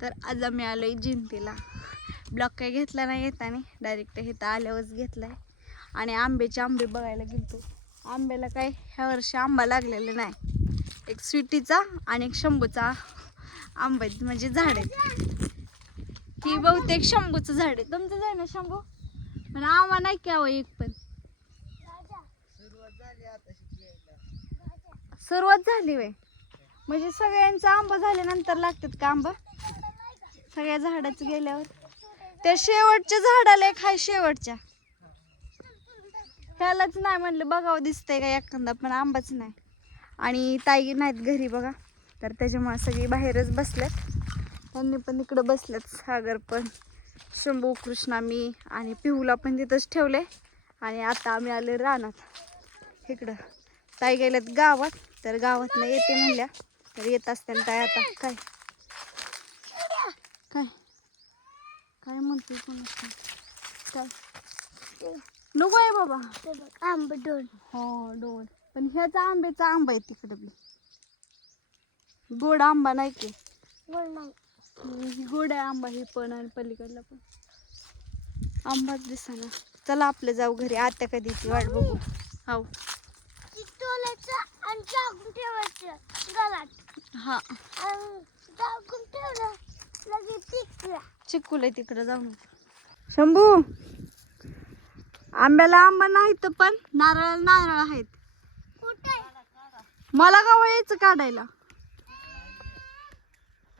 तर आज आम्ही आहे जिंतीला. ब्लॉक काही घेतला नाही येताना डायरेक्ट इथं आल्यावरच घेतलाय. आणि आंब्याचे आंबे बघायला गेलतो. आंब्याला काय ह्या वर्षी आंबा लागलेला नाही. एक स्वीटीचा आणि एक शंभूचा आंबा म्हणजे झाड आहेत. ही बहुतेक शंभूचं झाड आहे. तुमचं जाय ना शंभू? पण आम्हा नाही की एक पण. सुरुवात झाली वय म्हणजे सगळ्यांचा आंबा झाल्यानंतर लागतात का आंबा? सगळ्या झाडाच गेल्यावर. त्या शेवटच्या झाडाला एक हाय शेवटच्या. त्यालाच नाही म्हणलं बघावं दिसतंय का एखादा पण आंबाच नाही. आणि ताई नाहीत घरी बघा. तर त्याच्यामुळे सगळी बाहेरच बसल्यात. त्यांनी पण इकडं बसल्यात. सागर पण शंभू कृष्णा मी आणि पिहूला पण तिथंच ठेवले आणि आता आम्ही आले रानात. इकडं. ताई गेल्यात गावात. तर गावात येते म्हणल्या. तर येत असताना ताई आता. काय? काय? काय म्हणते कोण काय? नको आहे बाबा. आंब दोन. हो दोन. पण ह्याचा आंब्याचा आंबा आहे तिकडे बी. गोड आंबा नाही की. नाही. ही गोड आहे आंबा ही पण आणि पलीकडला पण. आंबाच दिसाना. चला आपलं जाऊ घरी. आत्या कधी ती वाट बघू. हो ठेवायचं. हा. ठेवलं. चिकूल आहे तिकडं जाऊन शंभू आंब्याला आंबा नाही तर पण नारळ नारळ आहेत. कुठे मला गाव यायचं काढायला?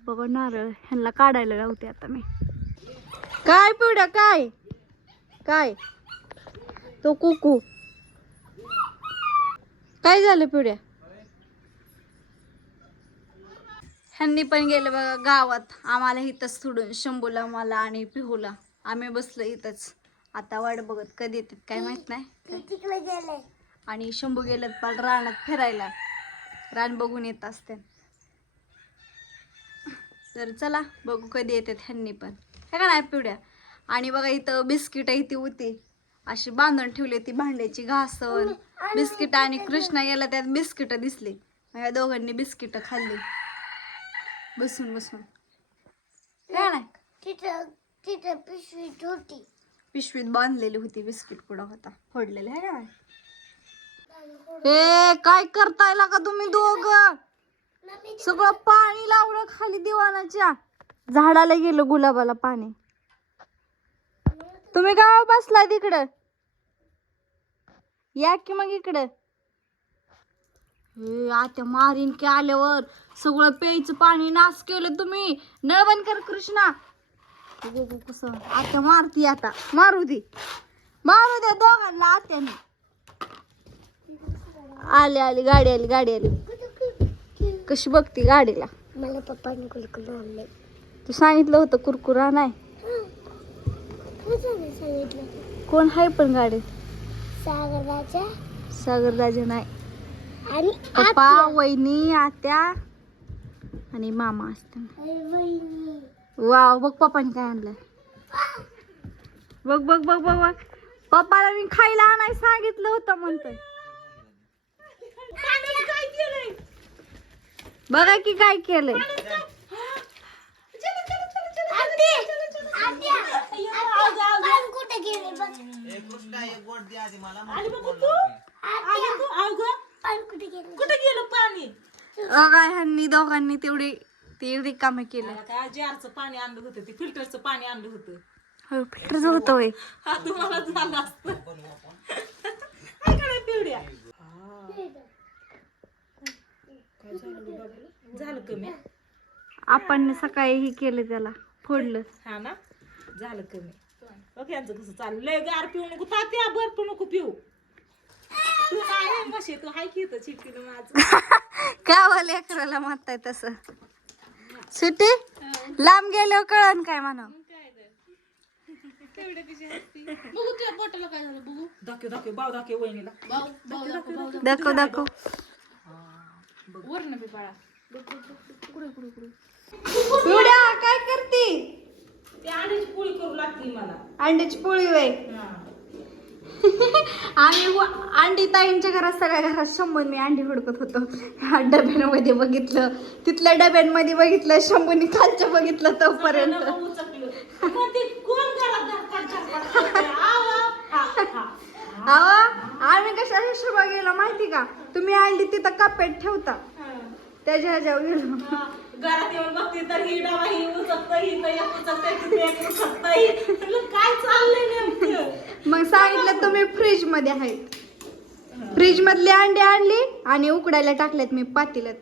बघा नारळ ह्यांना काढायला लावते आता मी. काय पिवड्या काय? काय? तो कुकू. काय झालं पिवड्या ह्यांनी पण गेले बघा गावात. आम्हाला इथंच सोडून शंभूला मला आणि पिहूला. आम्ही बसलो इथंच. आता वाट बघत कधी येतात काय माहीत नाही. गेले. आणि शंभू गेलेत पण रानात फिरायला. रान बघून येत असते. तर चला बघू कधी येतात ह्यांनी पण. हे का नाही पिवड्या आणि बघा इथं बिस्किट ती होती. अशी बांधून ठेवली ती भांड्याची घासन बिस्किट आणि कृष्णा याला त्यात बिस्किट दिसली. मग या दोघांनी बिस्किट खाल्ली. बसून बसून. काय नाही तिथं तिथं पिशवी होती. पिशवीत बांधलेली होती बिस्किट पुढं होता. फोडलेले आहे का हे काय करताय का तुम्ही दोघं? सगळं पाणी लावलं खाली दिवाणाच्या झाडाला गेलं गुलाबाला पाणी. तुम्ही गाव बसलाय तिकडं. या की मग इकडं? हे आता मारीन की आल्यावर. सगळं प्यायचं पाणी नाश केलं तुम्ही. नळ बंद कर कृष्णा. कसं. आता मारती आता. मारू दे. मारू दे दोघांना आत्याने. आली आली गाडी आली गाडी आली. कशी बघती गाडीला? मला पप्पाने आणले. तू सांगितलं होतं कुरकुरा नाही. सांगितलं. कोण आहे पण गाडी सागर राजा नाही. आणि पप्पा वहिनी आत्या आणि मामा असते वहिनी. वाव बघ पप्पाने काय आणलंय. बघ बघ बघ बघ बघ. पप्पाला मी खायला आणाय सांगितलं होतं म्हणतोय. बघा की काय केलंय. कुठे गेले कुठे गेले? कुठे गेलं पाणी? बघा ह्यांनी दोघांनी तेवढी तेवढी कामं केलं. काय जारचं पाणी आणलं होतं ते फिल्टरचं पाणी आणलं होतं. हो फिल्टर होतोय हा तुम्हाला झालं असतं. काय काय पिवड्या? झालं कमी. आपण सकाळी हे केलं त्याला फोडलं. हा ना? झालं कमी. ओके यांचं कसं चालू लय गार पिऊ नको तात्या बर्फ नको पिऊ. तू आहे मशी तू हाय की इथं चिटकीनं माझं? का लेकराला म्हणताय तसं? सुट्टी? लांब गेल्यावर कळण काय म्हणा बघू तुझ्या बोटाला काय झालं बघू. दाखव दाखव बाव दाखव वहिनीला. दाखव दाखव वर ना बी बाळा. पिवड्या काय करती? ते अंड्याची पोळी करू लागली मला. अंड्याची पोळी वय हा. आम्ही व- अंडी ताईंच्या घरात सगळ्या घरात शंभूंनी अंडी हुडकत होतो. ह्या डब्यांमध्ये बघितलं. तिथल्या डब्यांमध्ये बघितलं शंभूंनी खालच्या बघितलं तोपर्यंत? आव, आम्ही कशा हिशोबा गेलो माहिती का? तुम्ही अंडी तिथं कप्प्यात ठेवता. त्याच्या ह्याच्यावर गेलो. घरात येऊन बघते तर ही डावा ही उचकतं ही तर ही. काय चाललंय नेमकं? मग सांगितलं तुम्ही फ्रीजमध्ये आहेत. फ्रीज मधली अंडी आणली आणि उकडायला टाकल्यात मी पातेल्यात.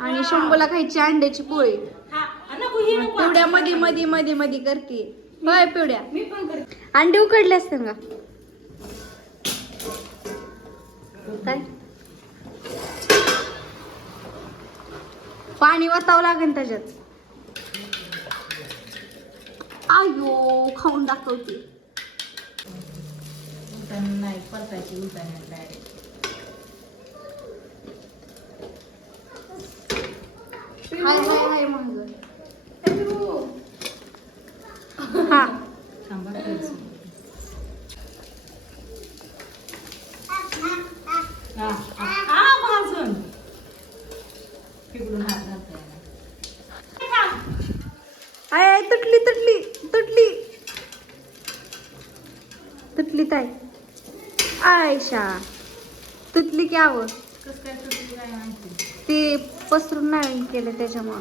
आणि शंभूला खायची अंड्याची पोळी. पिवड्या मध्ये मध्ये मध्ये मध्ये करते. होय पिवड्या. अंडी उकडले असते का? काय? पाणी वतावं लागेल त्याच्यात. आयो खाऊन दाखवते. उलटाने नाही परतायची उलटाने डायरेक्ट हाय हाय हाय मग थांबा तेच. भाजून. तिकडून हात घालता येणार. आय आय तुटली तुटली तुटली तुटली ताई आयशा. तुटली की आवं कसं काय सुटली काय माहिती. ते पसरून नाही केलं त्याच्यामुळं.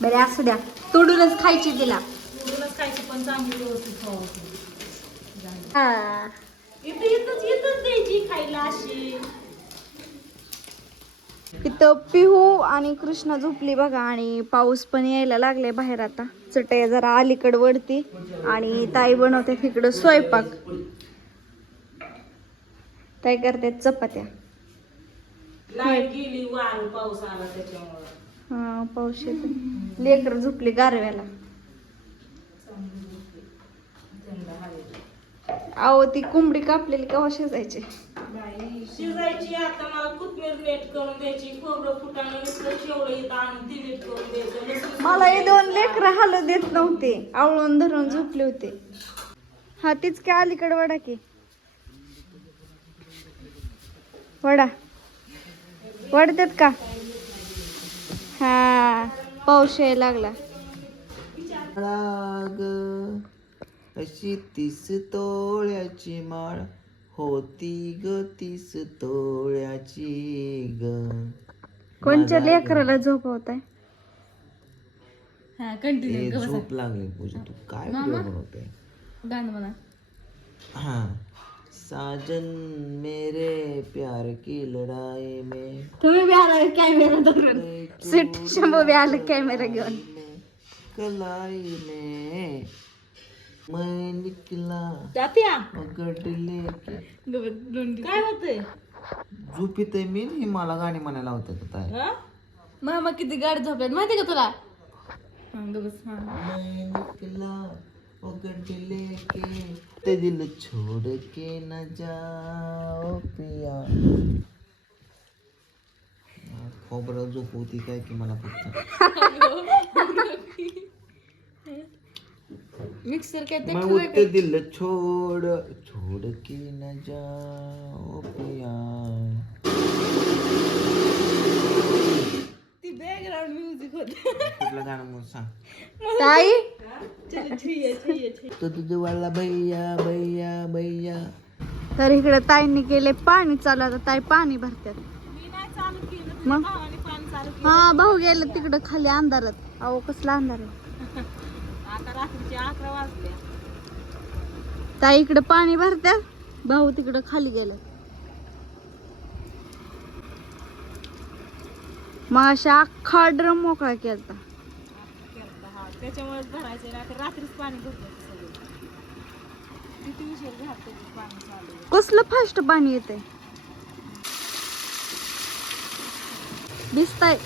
बरे असू द्या. तोडूनच खायची तिला. हा. इथं पिहू आणि कृष्णा झोपली बघा आणि पाऊस पण यायला लागले बाहेर आता. चटई जरा अलीकड वडती आणि ताई बनवते तिकडं स्वयंपाक. ताई करते? चपात्या. लाइट गेली वार पाऊस आला त्याच्यामुळं. हा पाऊस येतो लेकर झोपली गारव्याला. अहो ती कोंबडी कापलेली कवा शिजायची? शिजायची आता मला कोथमीर नीट करून द्यायची? खोबरं फुटाणं नुसतं शेवळं इथं आणून ती नीट करून द्यायचं. लसूण मला हे दोन लेकर हालू देत नव्हते. आवळून धरून झोपले होते. हा तीच की अलीकडे वडा की? वडा. वडतात का? हा पाऊस यायला लागला. राग. अशी तीस तोळ्याची माळ होती ग तीस तोळ्याची ग. कोणच्या लेकराला झोपवत आहे ए, झोप लागली पूजा. तू काय व्हिडिओ बनवते हा. साजन मेरे प्यार की लड़ाई में। तुम्ही बी आला कॅमेरा धरून. सिट शंभू बी आलं कॅमेरा घेऊन. में कलाई में। मैं निकला तात्या पगड लेके। काय होतंय? झोपीत आहे मी आणि मला गाणी म्हणायला होतं काय हं? मामा किती गाडी झोपल्यात माहिती का तुला? मैं निकला पगड लेके ते दिल छोड़ के न जाओ पिया। खोबरं झोप होती काय की मला फक्त मिक्सर काय मैं उठते दिल छोड़ छोड़ के न जाओ पिया। बॅकग्राऊंड म्युझिक होत कुठलं गाणं म्हणून सांग. ताई? तो तुझं वाला भैया भैया भैया. तर इकडे ताईंनी केले पाणी चालू आता ताई पाणी भरतात मी नाही चालू केलं मग? भावाने पाणी चालू हा भाऊ गेलं तिकडं खाली अंधारात. अहो कसला अंधार आहे केलं आता रात्रीचे अकरा वाजले. ताई इकडे पाणी भरतात भाऊ तिकडं खाली गेलं मग अशा अख्खा ड्रम मोकळा केलता. केलता, हा. त्याच्यामुळेच भरायचे नाही तर रात्रीच पाणी भरतं सगळं. किती उशीर घालतो पाणी चालू आहे. कसलं फास्ट पाणी दिसतंय.